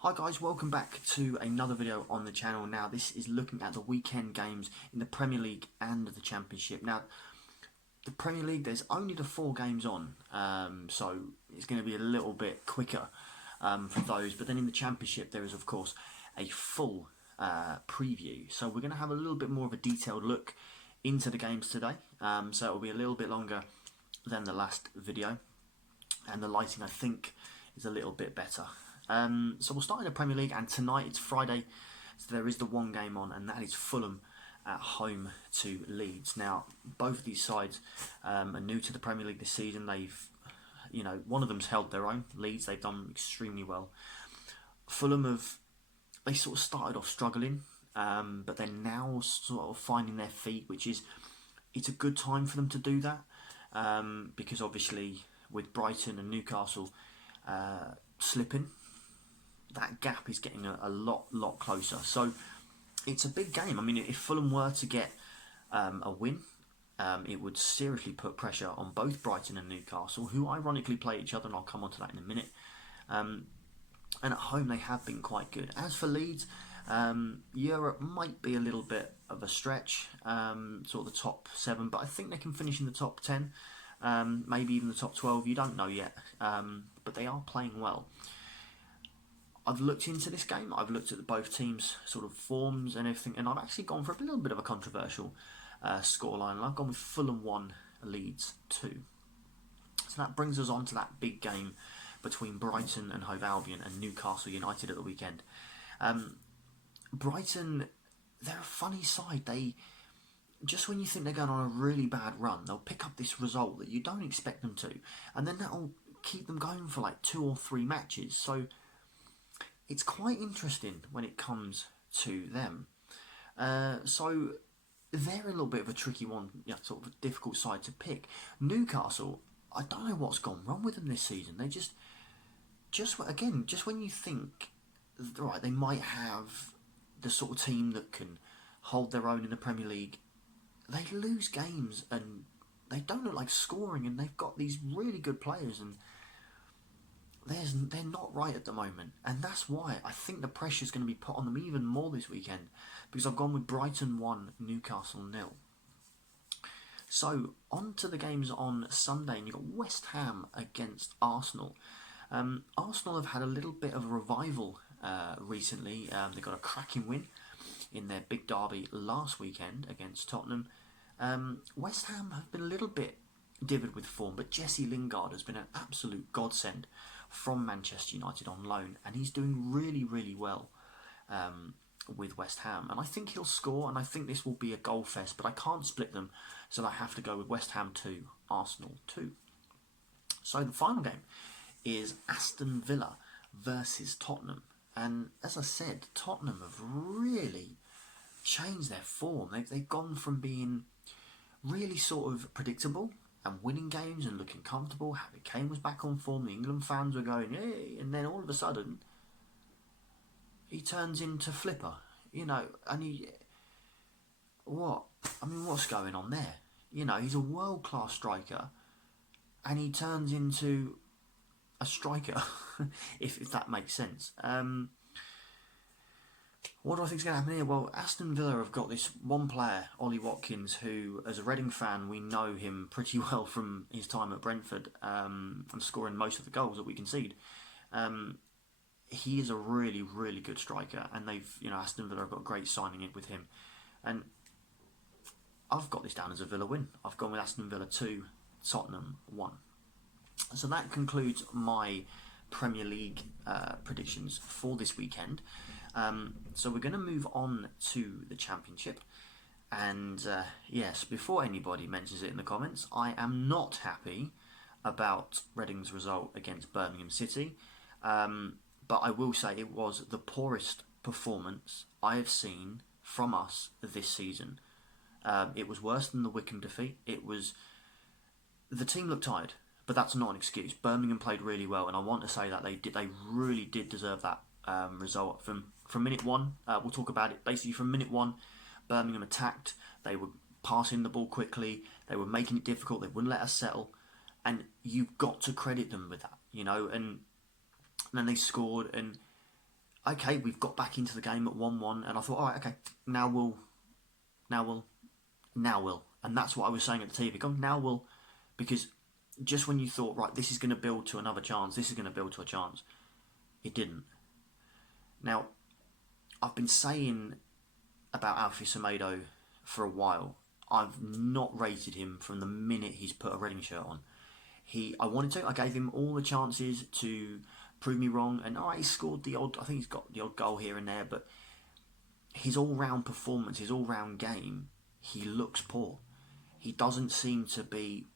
Hi guys, welcome back to another video on the channel. Now this is looking at the weekend games in the Premier League and the Championship. Now the Premier League, there's only the 4 games on, so it's going to be a little bit quicker for those. But then in the Championship there is of course a full preview. So we're going to have a little bit more of a detailed look into the games today. So it will be a little bit longer than the last video. And the lighting, I think, is a little bit better. So we'll start in the Premier League, and tonight it's Friday, so there is the one game on, and that is Fulham at home to Leeds. Now, both of these sides are new to the Premier League this season. They've, one of them's held their own. Leeds, they've done extremely well. Fulham they sort of started off struggling, but they're now sort of finding their feet, it's a good time for them to do that, because obviously with Brighton and Newcastle slipping, that gap is getting a lot closer. So it's a big game. I mean, if Fulham were to get a win, it would seriously put pressure on both Brighton and Newcastle, who ironically play each other, and I'll come on to that in a minute. And at home they have been quite good. As for Leeds, Europe might be a little bit of a stretch, sort of the top 7, but I think they can finish in the top 10, maybe even the top 12, you don't know yet, but they are playing well. I've looked into this game, I've looked at both teams' sort of forms and everything, and I've actually gone for a little bit of a controversial scoreline. I've gone with Fulham 1, Leeds 2. So that brings us on to that big game between Brighton and Hove Albion and Newcastle United at the weekend. Brighton, they're a funny side. Just when you think they're going on a really bad run, they'll pick up this result that you don't expect them to, and then that'll keep them going for like 2 or 3 matches. So it's quite interesting when it comes to them. So they're a little bit of a tricky one, sort of a difficult side to pick. Newcastle, I don't know what's gone wrong with them this season. They just when you think, right, they might have the sort of team that can hold their own in the Premier League, they lose games and they don't look like scoring, and they've got these really good players, and they're not right at the moment, and that's why I think the pressure is going to be put on them even more this weekend, because I've gone with Brighton 1, Newcastle 0. So on to the games on Sunday, and you've got West Ham against Arsenal. Arsenal have had a little bit of a revival recently. They got a cracking win in their big derby last weekend against Tottenham. West Ham have been a little bit dithered with form, but Jesse Lingard has been an absolute godsend from Manchester United on loan, and he's doing really well with West Ham, and I think he'll score, and I think this will be a goal fest, but I can't split them, so I have to go with West Ham 2, Arsenal 2. So the final game is Aston Villa versus Tottenham, and as I said, Tottenham have really changed their form. They've gone from being really sort of predictable and winning games and looking comfortable. Harry Kane was back on form, the England fans were going, hey, and then all of a sudden he turns into Flipper, and what's going on there? He's a world-class striker, and he turns into a striker, if that makes sense. What do I think is going to happen here? Well, Aston Villa have got this one player, Ollie Watkins, who, as a Reading fan, we know him pretty well from his time at Brentford, and scoring most of the goals that we concede. He is a really good striker, and Aston Villa have got a great signing in with him. And I've got this down as a Villa win. I've gone with Aston Villa 2, Tottenham 1. So that concludes my Premier League predictions for this weekend. So we're going to move on to the Championship, and yes, before anybody mentions it in the comments, I am not happy about Reading's result against Birmingham City, but I will say it was the poorest performance I have seen from us this season. It was worse than the Wycombe defeat. The team looked tired, but that's not an excuse. Birmingham played really well, and I want to say that they really did deserve that result. From minute 1, we'll talk about it. Basically, from minute 1, Birmingham attacked. They were passing the ball quickly. They were making it difficult. They wouldn't let us settle, and you've got to credit them with that, And then they scored, and okay, we've got back into the game at 1-1, and I thought, all right, okay, now we'll, and that's what I was saying at the TV. Go, now we'll, because just when you thought, right, this is going to build to another chance, this is going to build to a chance, it didn't. Now, I've been saying about Alfie Semedo for a while. I've not rated him from the minute he's put a Reading shirt on. I gave him all the chances to prove me wrong, and he scored I think he's got the odd goal here and there, but his all-round performance, his all-round game, he looks poor. He doesn't seem to be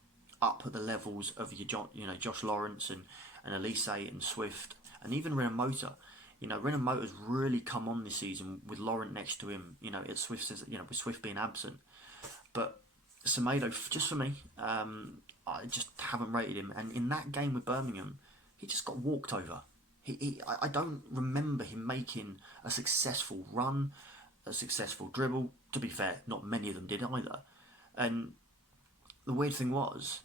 up at the levels of Josh Lawrence and Elise and Swift, and even Renan Mota. Renan Mota's really come on this season with Laurent next to him. With Swift being absent. But Semedo, just for me, I just haven't rated him. And in that game with Birmingham, he just got walked over. I don't remember him making a successful run, a successful dribble. To be fair, not many of them did either. And the weird thing was,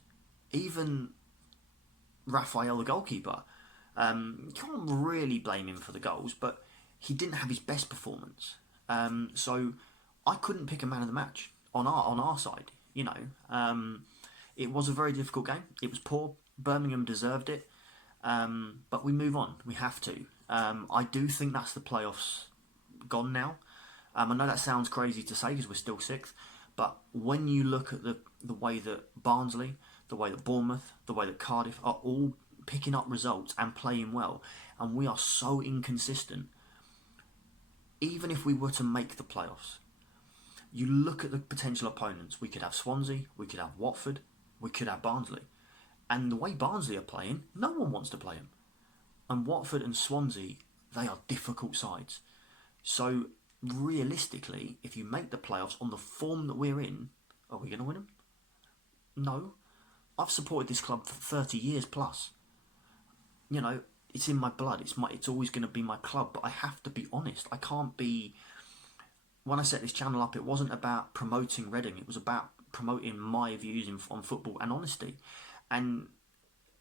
even Raphael, the goalkeeper, you can't really blame him for the goals, but he didn't have his best performance. So I couldn't pick a man of the match on our side. It was a very difficult game. It was poor. Birmingham deserved it, but we move on. We have to. I do think that's the playoffs gone now. I know that sounds crazy to say because we're still sixth, but when you look at the way that Barnsley, the way that Bournemouth, the way that Cardiff are all picking up results and playing well, and we are so inconsistent, even if we were to make the playoffs, you look at the potential opponents. We could have Swansea, we could have Watford, we could have Barnsley. And the way Barnsley are playing, no one wants to play them. And Watford and Swansea, they are difficult sides. So realistically, if you make the playoffs on the form that we're in, are we going to win them? No. I've supported this club for 30 years plus. It's in my blood. It's always going to be my club. But I have to be honest. I can't be. When I set this channel up, it wasn't about promoting Reading. It was about promoting my views on football and honesty. And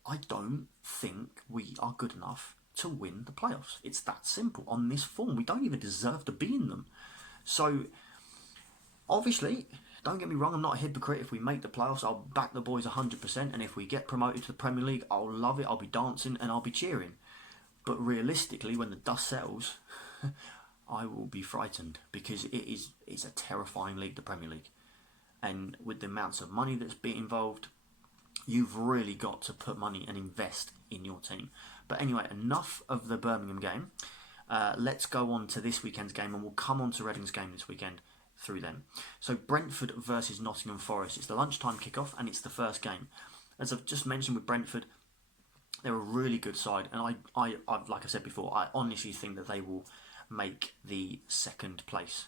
I don't think we are good enough to win the playoffs. It's that simple. On this form, we don't even deserve to be in them. So, obviously, don't get me wrong, I'm not a hypocrite. If we make the playoffs, I'll back the boys 100%. And if we get promoted to the Premier League, I'll love it. I'll be dancing and I'll be cheering. But realistically, when the dust settles, I will be frightened, because it's a terrifying league, the Premier League. And with the amounts of money that's being involved, you've really got to put money and invest in your team. But anyway, enough of the Birmingham game. Let's go on to this weekend's game, and we'll come on to Reading's game this weekend through them. So Brentford versus Nottingham Forest. It's the lunchtime kickoff, and it's the first game. As I've just mentioned with Brentford, they're a really good side, and I like I said before, I honestly think that they will make the second place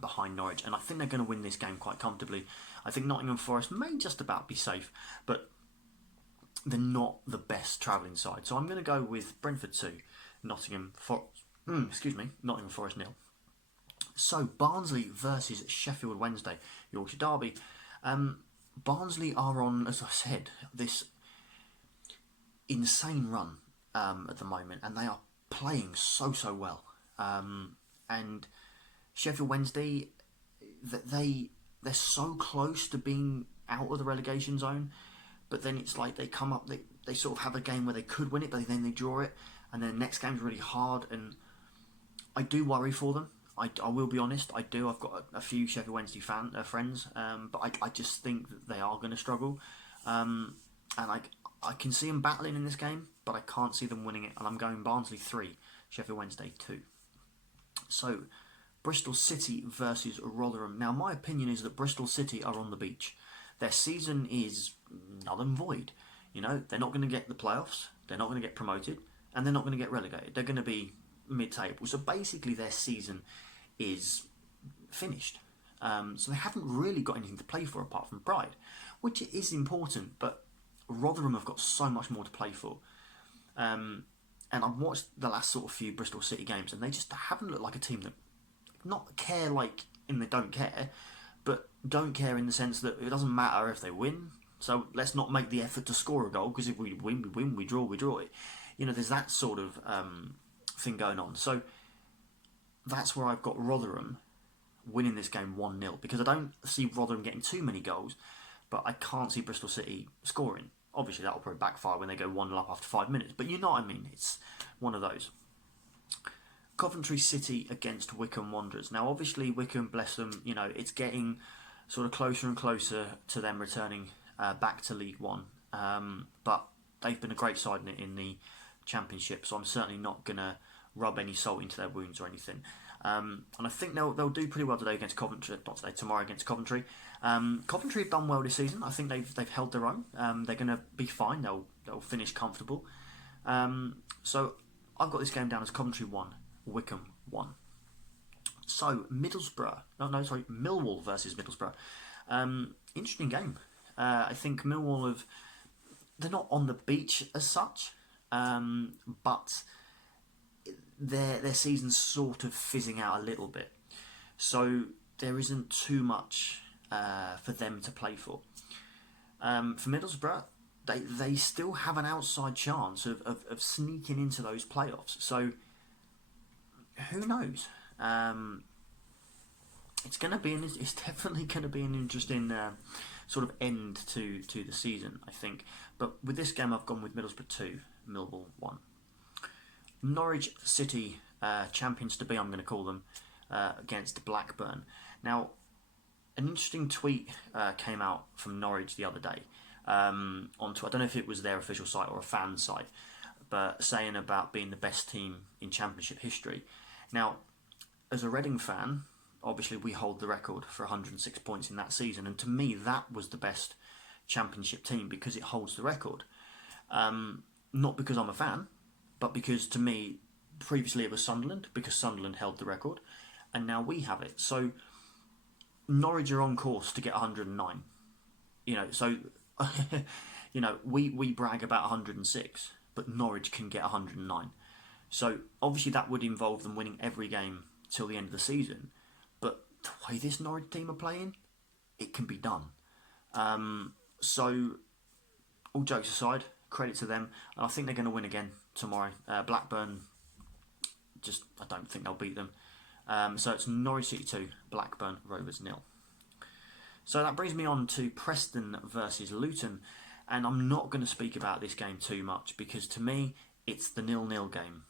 behind Norwich, and I think they're going to win this game quite comfortably. I think Nottingham Forest may just about be safe, but they're not the best travelling side. So I'm going to go with Brentford 2, Nottingham Forest 0. So Barnsley versus Sheffield Wednesday, Yorkshire Derby. Barnsley are on, as I said, this insane run at the moment, and they are playing so well. And Sheffield Wednesday, they're so close to being out of the relegation zone, but then it's like they come up, they sort of have a game where they could win it, but then they draw it, and then the next game's really hard, and I do worry for them. I will be honest, I do. I've got a few Sheffield Wednesday friends, but I just think that they are going to struggle, and I can see them battling in this game, but I can't see them winning it, and I'm going Barnsley 3, Sheffield Wednesday 2. So, Bristol City versus Rotherham. Now, my opinion is that Bristol City are on the beach. Their season is null and void. They're not going to get the playoffs, they're not going to get promoted, and they're not going to get relegated. They're going to be mid-table. So basically their season is finished. So they haven't really got anything to play for apart from pride, which is important, but Rotherham have got so much more to play for. And I've watched the last sort of few Bristol City games, and they just haven't looked like a team that not care like in the don't care, but don't care in the sense that it doesn't matter if they win, so let's not make the effort to score a goal, because if we win, we win, we draw it. There's that sort of thing going on. So that's where I've got Rotherham winning this game 1-0, because I don't see Rotherham getting too many goals, but I can't see Bristol City scoring. Obviously, that will probably backfire when they go 1-0 up after 5 minutes, but you know what I mean. It's one of those. Coventry City against Wycombe Wanderers. Now, obviously, Wycombe, bless them, it's getting sort of closer and closer to them returning back to League One. But they've been a great side in the Championship, so I'm certainly not going to rub any salt into their wounds or anything. And I think they'll do pretty well today against Coventry. Not today, tomorrow against Coventry. Coventry have done well this season. I think they've held their own. They're going to be fine. They'll finish comfortable. So I've got this game down as Coventry 1, Wycombe 1. So Millwall versus Middlesbrough. Interesting game. I think Millwall they're not on the beach as such, but their season's sort of fizzing out a little bit. So there isn't too much for them to play for. For Middlesbrough, they still have an outside chance of sneaking into those playoffs. So who knows? It's definitely going to be an interesting sort of end to the season, I think. But with this game, I've gone with Middlesbrough 2, Millwall 1. Norwich City, champions to be, I'm going to call them, against Blackburn. Now, an interesting tweet came out from Norwich the other day. I don't know if it was their official site or a fan site, but saying about being the best team in Championship history. Now, as a Reading fan, obviously we hold the record for 106 points in that season, and to me that was the best Championship team because it holds the record. Not because I'm a fan, but because to me, previously it was Sunderland, because Sunderland held the record, and now we have it. So Norwich are on course to get 109. So we brag about 106, but Norwich can get 109. So obviously that would involve them winning every game till the end of the season. But the way this Norwich team are playing, it can be done. So all jokes aside, credit to them, and I think they're going to win again tomorrow. Blackburn, I don't think they'll beat them. So it's Norwich City 2, Blackburn Rovers 0. So that brings me on to Preston versus Luton, and I'm not going to speak about this game too much because to me it's the 0-0 game.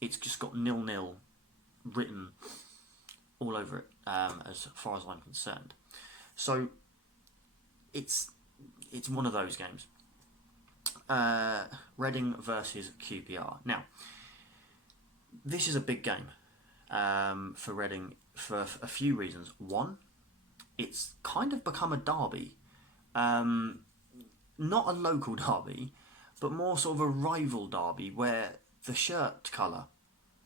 It's just got 0-0 written all over it, as far as I'm concerned. So it's one of those games. Reading versus QPR. Now, this is a big game for Reading for a few reasons. One, it's kind of become a derby. Not a local derby, but more sort of a rival derby where the shirt colour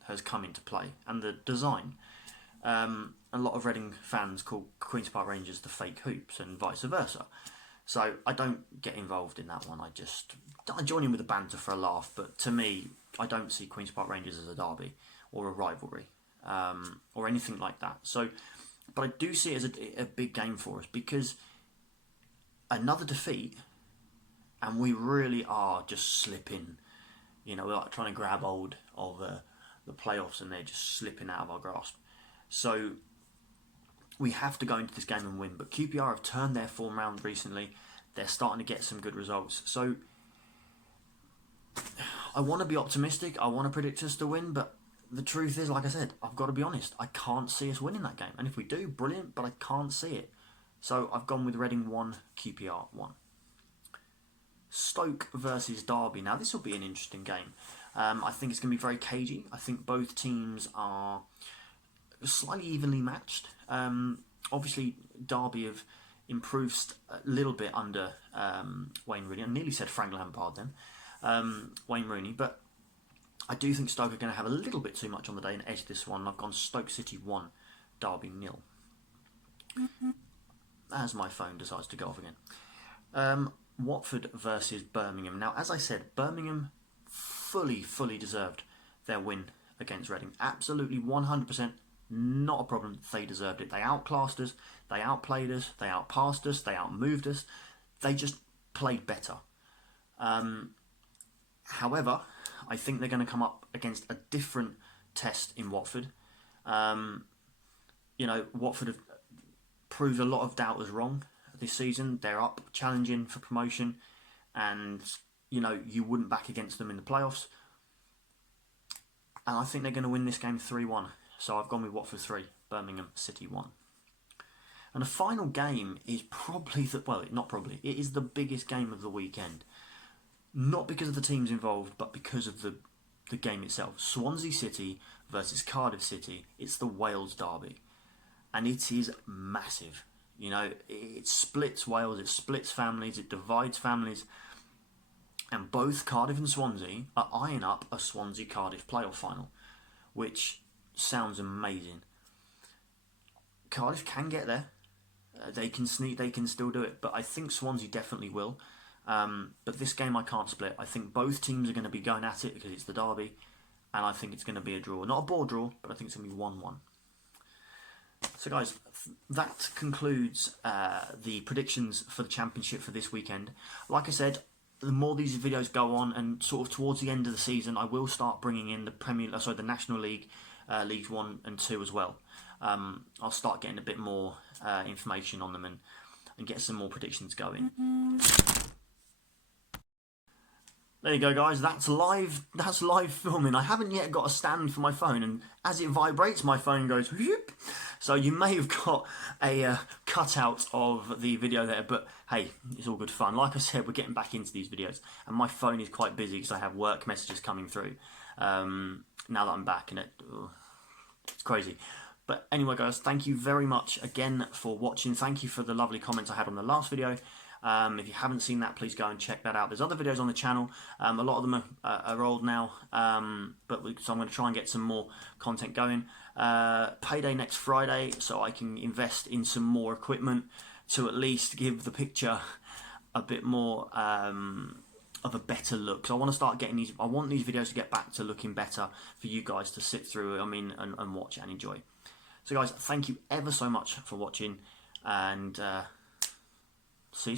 has come into play and the design. A lot of Reading fans call Queen's Park Rangers the fake hoops and vice versa. So I don't get involved in that one. I join in with the banter for a laugh, but to me, I don't see Queen's Park Rangers as a derby or a rivalry or anything like that. So, but I do see it as a big game for us because another defeat and we really are just slipping. We're like trying to grab hold of the playoffs and they're just slipping out of our grasp. So we have to go into this game and win. But QPR have turned their form around recently. They're starting to get some good results. So I want to be optimistic. I want to predict us to win. But the truth is, like I said, I've got to be honest. I can't see us winning that game. And if we do, brilliant. But I can't see it. So I've gone with Reading 1, QPR 1. Stoke versus Darby. Now this will be an interesting game. I think it's going to be very cagey. I think both teams are slightly evenly matched. Obviously, Darby have improved a little bit under Wayne Rooney. I nearly said Frank Lampard then. Wayne Rooney. But I do think Stoke are going to have a little bit too much on the day and edge this one. I've gone Stoke City 1, Derby 0. As my phone decides to go off again. Watford versus Birmingham. Now, as I said, Birmingham fully deserved their win against Reading. Absolutely 100%. Not a problem. They deserved it. They outclassed us. They outplayed us. They outpassed us. They outmoved us. They just played better. However, I think they're going to come up against a different test in Watford. You know, Watford have proved a lot of doubters wrong this season. They're up challenging for promotion, and you know, you wouldn't back against them in the playoffs. And I think they're going to win this game 3-1. So I've gone with Watford 3, Birmingham City 1. And the final game is probably it is the biggest game of the weekend. Not because of the teams involved, but because of the game itself. Swansea City versus Cardiff City. It's the Wales Derby. And it is massive. You know, it splits Wales, it splits families, it divides families. And both Cardiff and Swansea are eyeing up a Swansea-Cardiff playoff final, which sounds amazing. Cardiff can get there. They can sneak, they can still do it, but I think Swansea definitely will. But this game I can't split. I think both teams are going to be going at it because it's the derby, and I think it's going to be a draw. Not a bore draw, but I think it's going to be 1-1. So guys, that concludes the predictions for the Championship for this weekend. Like I said, the more these videos go on, and sort of towards the end of the season, I will start bringing in the National League, Leagues 1 and 2 as well. I'll start getting a bit more information on them and get some more predictions going. There you go, guys. That's live filming. I haven't yet got a stand for my phone, and as it vibrates, my phone goes whoop. So you may have got a cutout of the video there, but hey, it's all good fun. Like I said, we're getting back into these videos, and my phone is quite busy because I have work messages coming through. Now that I'm back, and it's crazy. But anyway, guys, thank you very much again for watching. Thank you for the lovely comments I had on the last video. If you haven't seen that, please go and check that out. There's other videos on the channel. A lot of them are old now, so I'm going to try and get some more content going. Payday next Friday, so I can invest in some more equipment to at least give the picture a bit more of a better look. So I want to start getting these. I want these videos to get back to looking better for you guys to sit through. And watch and enjoy. So guys, thank you ever so much for watching, and see you soon.